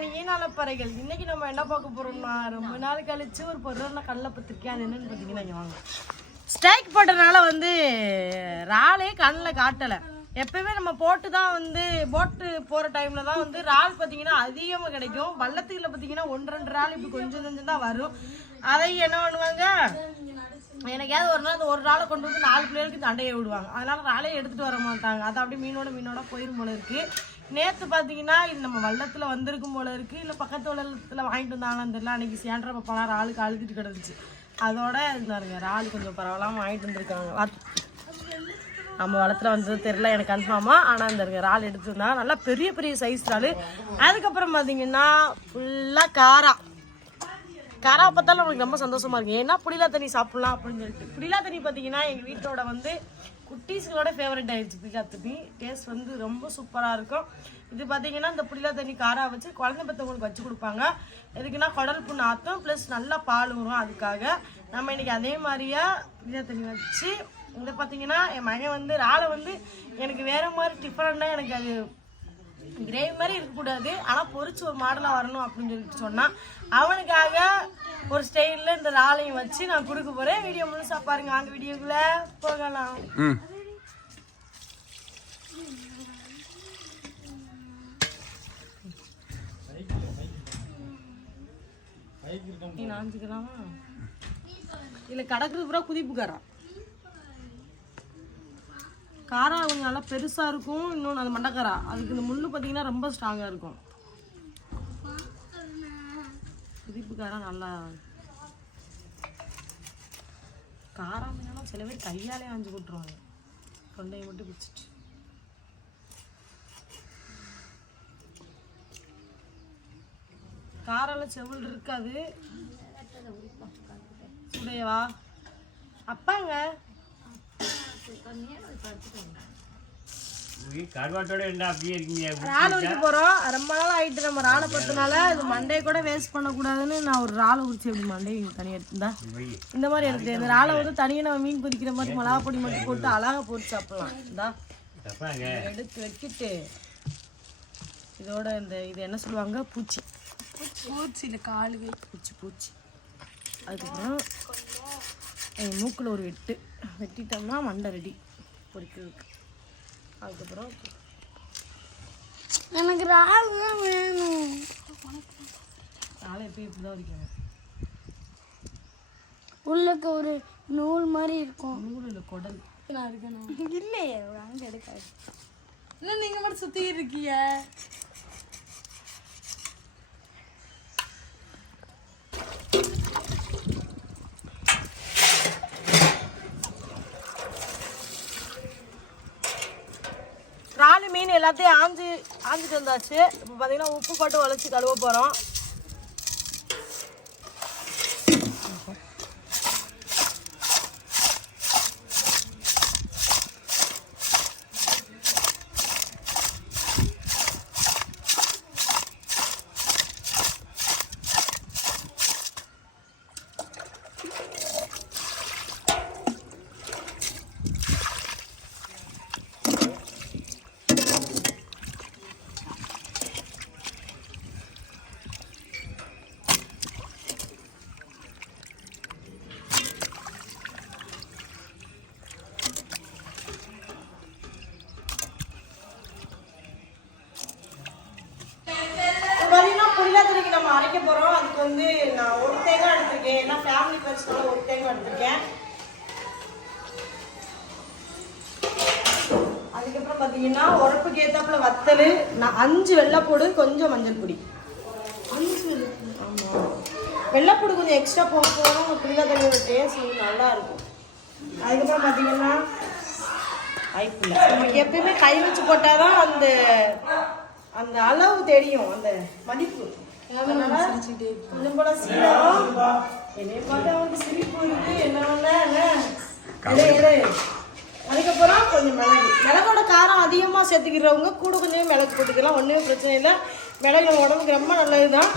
மணியே நலப்பறைகள். இன்னைக்கு நம்ம என்ன பார்க்க போறோம்னா, ரொம்ப நாள் கழிச்சு ஒரு பொருள் கடலை பத்திரிக்கை. அது என்னன்னு பார்த்தீங்கன்னா, இங்கே வாங்க. ஸ்ட்ரைக் போட்டனால வந்து ராலே கண்ணில் காட்டலை. எப்பவுமே நம்ம போட்டு தான் வந்து போட்டு போகிற டைமில் தான் வந்து இறால் பார்த்தீங்கன்னா அதிகமாக கிடைக்கும். வள்ளத்துக்குள்ள பார்த்தீங்கன்னா 1-2 இறால் இப்படி கொஞ்சம் கொஞ்சம் தான் வரும். அதை என்ன பண்ணுவாங்க, எனக்காவது ஒரு நாள் அந்த ஒரு இறாலை கொண்டு வந்து 4 பிள்ளைகளுக்கு சண்டையை விடுவாங்க. அதனால இறாலே எடுத்துகிட்டு வர மாட்டாங்க. அது அப்படியே மீனோட போயிடும் போல இருக்குது. நேற்று பார்த்தீங்கன்னா இது நம்ம வள்ளத்தில் வந்திருக்கும் போல இருக்குது, இல்லை பக்கத்து வள்ளத்தில் வாங்கிட்டு வந்தாங்கன்னு தெரியல. அன்றைக்கி சேன்ற பப்பெல்லாம் இறாலுக்கு அழுதுட்டு கிடந்துச்சு. அதோட இருந்தாருங்க இறால் கொஞ்சம் பரவாயில்லாமல் வாங்கிட்டு வந்துருக்காங்க. நம்ம வளத்தில் வந்தது தெரில எனக்கு கன்ஃபார்மா. ஆனால் இந்த இறால் எடுத்துருந்தாங்க, நல்லா பெரிய பெரிய சைஸ் இறால். அதுக்கப்புறம் பார்த்தீங்கன்னா ஃபுல்லாக காரா பார்த்தாலும் நமக்கு ரொம்ப சந்தோஷமாக இருக்குது. ஏன்னா புளிலா தண்ணி சாப்பிட்லாம் அப்படின்னு சொல்லிட்டு. புளிலா தண்ணி பார்த்தீங்கன்னா எங்கள் வீட்டோட வந்து குட்டீஸ்களோட ஃபேவரட் ஆகிடுச்சு. புளிலா தண்ணி டேஸ்ட் வந்து ரொம்ப சூப்பராக இருக்கும். இது பார்த்தீங்கன்னா இந்த புளிலா தண்ணி காரா வச்சு குழந்தை பெற்றவங்களுக்கு வச்சு கொடுப்பாங்க. எதுக்குன்னா குடல் புண்ணு ஆற்றும், ப்ளஸ் நல்லா பால் வரும். அதுக்காக நம்ம இன்றைக்கி அதே மாதிரியா புளிலா தண்ணி வச்சு இதை பார்த்தீங்கன்னா என் மகன் வந்து இறாலை வந்து எனக்கு வேறு மாதிரி டிஃப்ரெண்டாக எனக்கு அது கிரேவி மாதிரி இருக்கக்கூடாது, ஆனால் பொரிச்சு ஒரு மாடலாக வரணும் அப்படின்னு சொல்லிட்டு சொன்னான். அவனுக்காக ஒரு ஸ்டைலில் இந்த இறாலையும் வச்சு நான் கொடுக்க போகிறேன். வீடியோ முழுசாக பாருங்க. வாங்க வீடியோக்குள்ளே போகலாம். நீ நாஞ்சுக்கலாமா இல்லை கடற்கிறது பூரா குதிப்புக்காரா காரா கொஞ்சம் நல்லா பெருசாக இருக்கும். இன்னொன்று அது மண்டக்காரா, அதுக்கு இந்த முள் பார்த்தீங்கன்னா ரொம்ப ஸ்ட்ராங்காக இருக்கும். புதிப்பு காரா நல்லா காரம் வேணாலும் சில பேர் கையாலே ஆஞ்சு போட்டுருவாங்க, தொண்டையை மட்டும் பிடிச்சிட்டு. காரெல்லாம் செவில் இருக்காது. சுடையவா அப்பாங்க இறால் வைக்க போறோம். ரொம்ப நாள் ஆயிட்டு நம்ம இறாலை பத்தினால இது மண்டையை கூட வேஸ்ட் பண்ணக்கூடாதுன்னு நான் ஒரு இறாலை உரிச்சு எப்படி மண்டையை தனியாக எடுத்துருந்தா இந்த மாதிரி எடுத்து இந்த இறாலை வந்து தனியாக நம்ம மீன் பொரிக்கிற மாதிரி மிளகா பொடி மட்டும் போட்டு அழகாக பொரிச்சு சாப்பிடலாம். இந்தா எடுத்து வச்சுட்டு இதோட இந்த இது என்ன சொல்லுவாங்க, பூச்சி இல்லை காலுகை பூச்சி. அதுக்கப்புறம் மூக்கில் ஒரு வெட்டிட்டோம்னா மண்டை ரெடி பொரிக்கிறதுக்கு. அதுக்கப்புறம் எனக்கு இறால் தான் வேணும். இறாலை எப்போ இப்படி தான் வரைக்கும் உள்ளக்க ஒரு நூல் மாதிரி இருக்கும். நூல் இல்லை குடல் நான் இருக்கணும் இல்லையே அங்கே எடுக்காது. இல்லை நீங்கள் மட்டும் சுற்றி இருக்கீங்க. இறால் மீன் எல்லாத்தையும் ஆஞ்சிட்டு வந்தாச்சு. இப்போ பார்த்தீங்கன்னா உப்பு போட்டு உழைச்சி கழுவ போகிறோம். நம்ம அரைக்க போகிறோம். அதுக்கு வந்து நான் ஒரு தேங்காய் எடுத்திருக்கேன். ஏன்னா ஃபேமிலி பர்சனால ஒரு தேங்காய் எடுத்திருக்கேன். அதுக்கப்புறம் பார்த்தீங்கன்னா உரப்புக்கு ஏற்றாப்புல வத்தல், நான் 5 வெள்ளைப்பூடு, கொஞ்சம் மஞ்சள் பொடி. 5 ஆமாம், வெள்ளைப்பூடு கொஞ்சம் எக்ஸ்ட்ரா போகணும். புளிலா தண்ணியோட டேஸ்ட் நல்லா இருக்கும். அதுக்கப்புறம் பார்த்தீங்கன்னா கைப்புள்ள நமக்கு எப்பயுமே கை வச்சு போட்டால் தான் அந்த அளவு தெரியும், அந்த மதிப்பு. கொஞ்சம் போல சீரகம், என்னைய பார்த்தா அவனுக்கு சிரிப்பு இருக்கு. என்ன பண்ண அதுக்கப்புறம் கொஞ்சம் மிளகோட காரம் அதிகமாக சேர்த்துக்கிறவங்க கூட கொஞ்சம் மிளகு போட்டுக்கலாம், ஒன்றுமே பிரச்சனை இல்லை. மிளகு உடம்புக்கு ரொம்ப நல்லது தான்.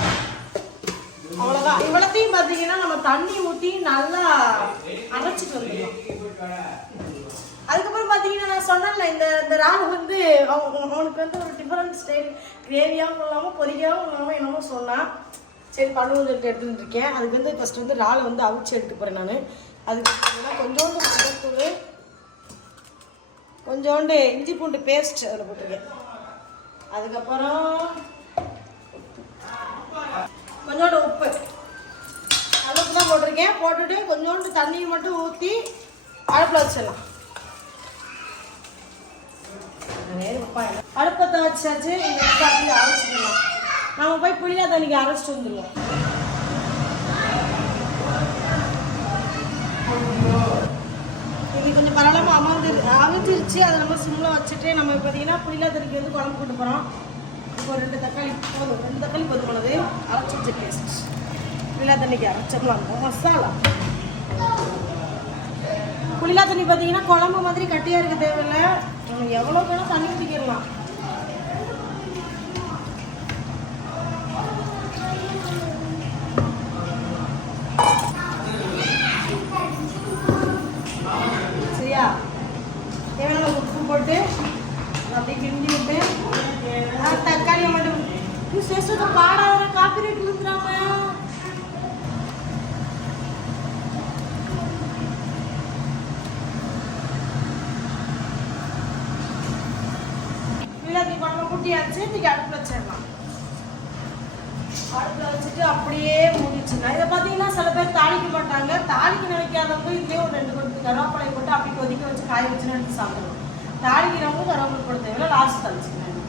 அவ்வளோதான். இவ்வளோத்தையும் பார்த்தீங்கன்னா நம்ம தண்ணி ஊற்றி நல்லா அரைச்சிட்டு வந்துடலாம். அதுக்கப்புறம் பார்த்தீங்கன்னா நான் சொன்னேன்ல இந்த இறால் வந்து அவனுக்கு வந்து ஒரு டிஃப்ரெண்ட் ஸ்டைல் கிரேவியாகவும் இல்லாமல் பொரியாகவும் இல்லாமல் என்னமோ சொன்னான். சரி பண்ணுவோம் சொல்லிட்டு எடுத்துகிட்டு இருக்கேன். அதுக்கு வந்து ஃபஸ்ட்டு வந்து இறாலை வந்து அவிச்சு எடுக்க போகிறேன் நான். அதுக்கு பார்த்தீங்கன்னா கொஞ்சோண்டு மஞ்சத்தூள், கொஞ்சோண்டு இஞ்சி பூண்டு பேஸ்ட் அதில் போட்டிருக்கேன். அதுக்கப்புறம் கொஞ்சோண்டு உப்பு அளவுக்கு தான் போட்டிருக்கேன். போட்டுட்டு கொஞ்சோண்டு தண்ணியை மட்டும் ஊற்றி அடுப்பில் வச்சிடலாம். அடுப்பத்தை வச்சாச்சு. இந்த அப்படியே அரைச்சிக்கலாம். நம்ம போய் புளியா தண்ணிக்கு அரைச்சிட்டு வந்துடுவோம். இது கொஞ்சம் பரவாயில்லாமல் அவிச்சிருச்சு. அதை நம்ம சிம்மில் வச்சுட்டு நம்ம பார்த்தீங்கன்னா புளியா தண்ணிக்கு வந்து குழம்பு கொண்டு போகிறோம். இப்போ 2 தக்காளி போதும், 2 தக்காளி போதுமானது. அரைச்சி வச்ச பேஸ்ட் புளியா தண்ணிக்கு அரைச்சிடலாம். மசாலா புளியா தண்ணி பார்த்தீங்கன்னா குழம்பு மாதிரி கட்டியாக இருக்க தேவையில்லை. நம்ம எவ்வளோ வேணால் தண்ணி ஊற்றிக்கிடலாம். சரியா? தேவையான உப்பு போட்டு அப்படியே கிண்டி விட்டு தக்காளியை மட்டும் பாடாத காப்பி ரேட் விழுந்துறாங்க. குழம்பு குட்டியாச்சு. இன்னைக்கு அடுப்பில் வச்சிடலாம். அடுப்பில் வச்சுட்டு அப்படியே மூடிச்சுக்கலாம். இதை பார்த்தீங்கன்னா சில பேர் தாளிக்க மாட்டாங்க. தாளிக்க நினைக்காதவங்க இதுலேயே ஒரு 2 கொண்டு கருவேப்பிலை போட்டு அப்படி கொதிக்க வச்சு காய வச்சுன்னு எடுத்து சாப்பிடுவோம். தாளிக்கிறவங்க கருவேப்பிலை போட தேவையில்ல, லாஸ்ட் தாளிச்சுக்கலாம்.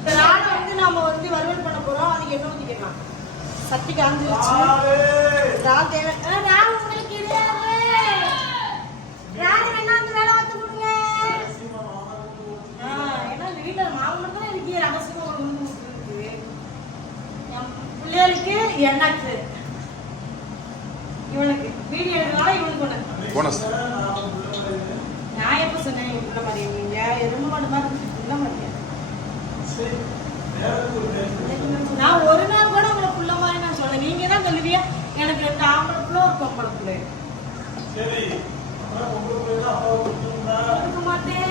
இந்த ராணை வந்து நம்ம வந்து வறுவல் பண்ண போகிறோம். அதுக்கு என்ன ஊற்றிக்கலாம்? சட்டி காஞ்சி வச்சு ரால் தேவை. ரால் உங்களுக்கு ராணி வேணா அந்த வேலை வந்து கொடுங்க. ஏன்னா இந்த வீட்டில் மாவு தான் எனக்கு ரகசியமாக ஒரு முந்து விட்டுருக்கு. பிள்ளைகளுக்கு எனக்கு இவனுக்கு வீடியோ எடுக்கிறனால இவனுக்கு ஒன்று நான் எப்போ சொன்னேன் இந்த மாதிரி நீங்கள் எதுவும் மட்டும் மாதிரி இல்லை மாதிரியா? நான் ஒரு நாள் கூட உங்களை புள்ள மாதிரி நான் சொன்னேன். நீங்க தான் சொல்லுவியா எனக்கு 2 ஆம்பளை புள்ள ஒரு பொம்பளை புள்ள இருக்க மாட்டேன்.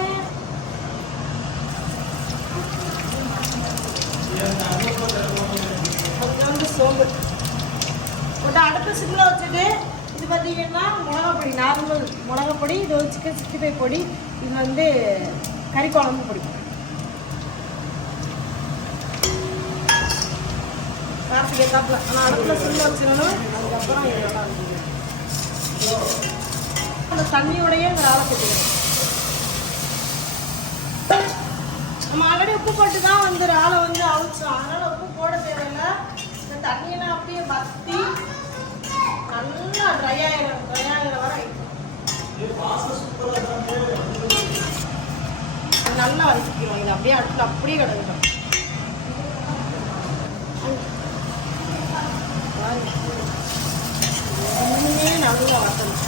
சோம்பு போட்டு அடுப்பு சிம்மில் வச்சுட்டு இது பார்த்தீங்கன்னா மிளகாப்பொடி, நார்மல் மிளகாப்பொடி. இது ஒரு சிக்கன் 65 பொடி. இது வந்து கறி குழம்பு பொடி. காசுக்கு ஏற்றாப்புல ஆனால் அடுப்பில் சிம்மில் வச்சிடணும். அதுக்கப்புறம் இதெல்லாம் அந்த தண்ணியோடையே இந்த ஆளை போட்டுக்கணும். நம்ம ஆல்ரெடி உப்பு போட்டு தான் வந்து இறாலை வந்து அவிச்சோம். அதனால் உப்பு போட தேவையில்லை. இந்த தண்ணியெல்லாம் அப்படியே வற்றி நல்லா ட்ரை ஆகிற வரை நல்லா வதக்கிக்கிறோம். இது அப்படியே அடுப்பில் அப்படியே கிடக்கட்டும். நல்லா வதக்கணும்.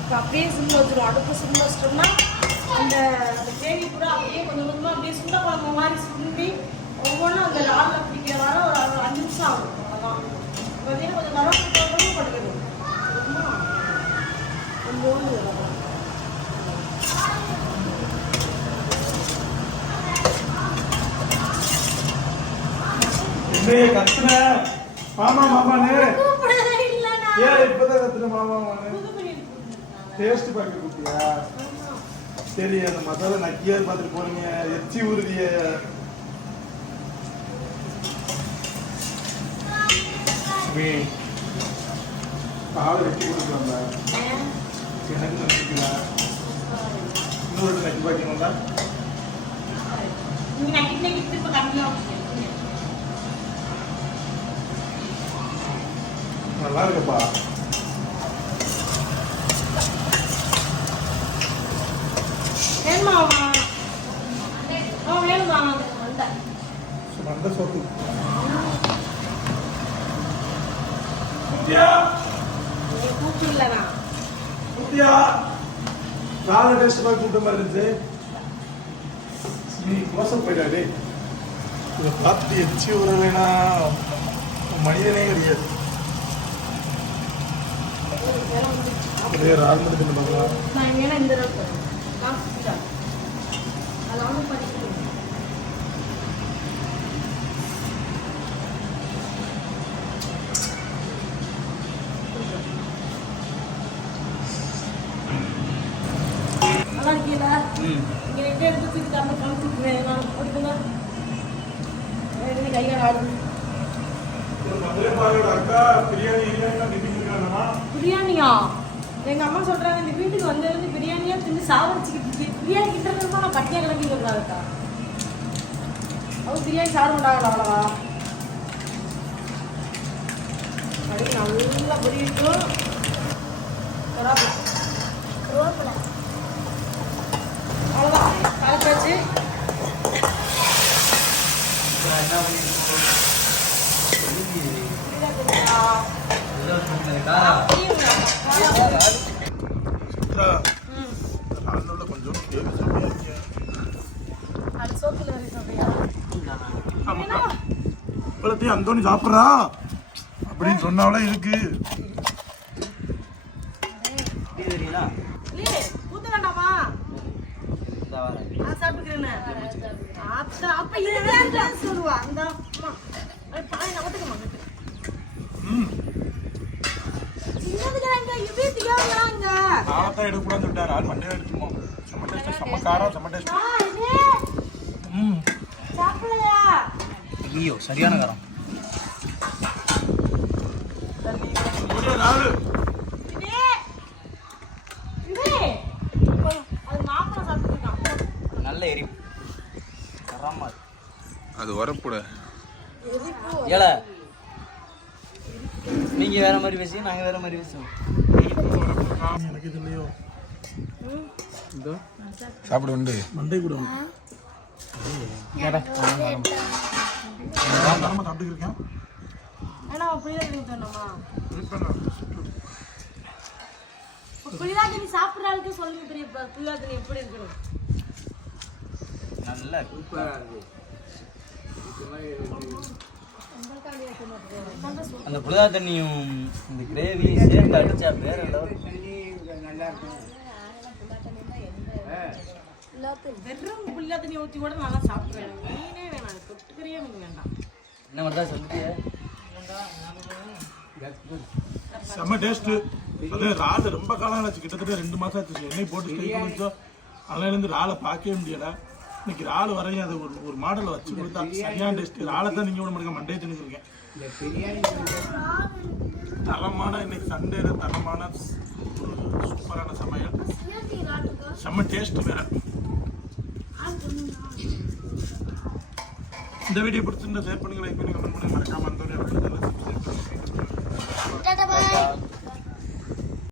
இப்போ அப்படியே சிம்மில் வச்சுருவோம். அடுப்பு சிம்மில் வச்சிட்டோம்னா அந்த கிரேவி கூட அப்படியே கொஞ்சம் கொஞ்சமாக அப்படியே சுண்ட குழம்பு மாதிரி சுண்டி ஒவ்வொன்றும் அந்த இறாலில் பிடிக்கிற வர ஒரு 5 நிமிஷம் ஆகும். அவ்வளோதான். பார்த்தீங்கன்னா கொஞ்சம் கருவேப்பிலை படுக்கிறது கொஞ்சோண்டு கத்துன மாமா மாமானு ஏன் இப்பதான் கத்துன மாமானு டேஸ்ட் பார்க்க குட்டியா? சரி அந்த மசாலா நக்கியா பார்த்துட்டு போறீங்க. எச்சி உறுதிய பால் வெட்டி கொடுக்கலாம்ல, எனக்கு நக்கிக்கலாம். இன்னொரு நக்கி பாக்கணும்ல. நல்லா இருக்குப்பா. மந்த சோப்பு கால டேஸ்ட் பார்த்து கூட்ட மாதிரி இருந்துச்சு. நீ மோசம் போயிடாடே. இதை பார்த்துட்டு எச்சி வர வேணாம். மனிதனே கிடையாது. அப்படியே ரால் மட்டும் தின்னு பார்க்கலாம். நான் ஏன்னா இந்த அளவுக்கு நான் சுத்திட்டேன். அது ஆன் பண்ணிக்கிறேன். நல்லா இருக்கீங்களா? இங்க ரெண்டு எடுத்து தூக்கி தரணும், கணக்கு கொடுக்குறேன். நான் கொடுக்குங்க. கையால் ஆடுது. ஒரு மதுரை பாயோட அக்கா பிரியாணி கிரியாணிலாம் டிஃபின் இருக்காங்கம்மா. பிரியாணியா? எங்க அம்மா சொல்றாங்க இந்த வீட்டுக்கு வந்ததுலேருந்து பிரியாணியா தின்னு சாவடிச்சுக்கிட்டு இருக்கு. பிரியாணி கிட்ட இருந்தா நான் பட்டியா கிளம்பி சொல்றாங்கக்கா. அவங்க பிரியாணி சாப்பிட மாட்டாங்களா அவ்வளவா? அப்படியே நல்லா பொரியட்டும். கருவேப்பிலை. அவ்வளோதான் கலச்சாச்சு. சுத்ரா, ரால்ல கொஞ்சம் கேக்கு சாப்பிடுங்க. அது சோத்துல வரை சாப்பிடுறியா? ஆமாக்கா. இப்போதைக்கு அந்தோணி சாப்பிட்றா அப்படின்னு சொன்னாலே இருக்கு. இல்லையே ஊத்த வேண்டாமா? நான் சாப்பிட்டுக்கிறேன்னு. அப்ப இதுதான் சொல்லுவா அந்த அம்மா. பாய் நகத்துக்குமா நாளத்தான் எடுக்கக்கூடாதுன்னு சொல்லிட்டாரு. ஆள் மண்டையில எடுத்துமோ. செம்ம டேஸ்ட், செம்ம காரம், செம்ம டேஸ்ட். சாப்பிடலையா? ஐயோ சரியான காரம். ஒரே நாள் அது மாம்பழம் சாப்பிட்டுருக்கான். நல்ல எரிப்பு தரமா இருக்கு. அது வரக்கூட ஏல நீங்க வேற மாதிரி பேசி நாங்க வேற மாதிரி பேசுவோம். எனக்கு இது இல்லையோ. சாப்பிட உண்டு மண்டை கூட சாப்பிட்டுருக்கேன். ஏன்னா புளியாதி தரணுமா? புளியாதி நீ சாப்பிட்ற ஆளுக்கு சொல்லுங்க பெரியப்பா. புளியாதி எப்படி இருக்கணும்? நல்லா சூப்பரா இருக்கு. அந்த புளியா தண்ணியும் இந்த கிரேவி சேர்த்து அடிச்சா வேற லெவல். வெறும் புளியா தண்ணி ஊற்றி கூட நல்லா சாப்பிடுவேன். மீனே வேணாம், தொட்டுக்கறியே மீன் வேண்டாம். என்ன மட்டும் தான் சொல்லிட்டியே. செம்ம டேஸ்ட். அதே ரால் ரொம்ப காலம் ஆச்சு, கிட்டத்தட்ட 2 மாசம் ஆச்சு. எண்ணெய் போட்டு ஸ்டே பண்ணிச்சோ அதுலேருந்து ராலை பார்க்கவே முடியல. இன்னைக்கு ரால் வரையும் அது ஒரு மாடலை வச்சு கொடுத்தா சரியான டேஸ்ட். ராலை தான் நீங்கள் விட மாட்டேங்க, மண்டையை தின்னுருக்கேன். தரமான இன்னைக்கு சண்டேல தரமான ஒரு சூப்பரான சமையல். செம்ம டேஸ்ட் வேற. இந்த வீடியோ பிடிச்சிருந்தா ஷேர் பண்ணுங்க, லைக் பண்ணுங்க, கமெண்ட் பண்ணுங்க, மறக்காம அந்த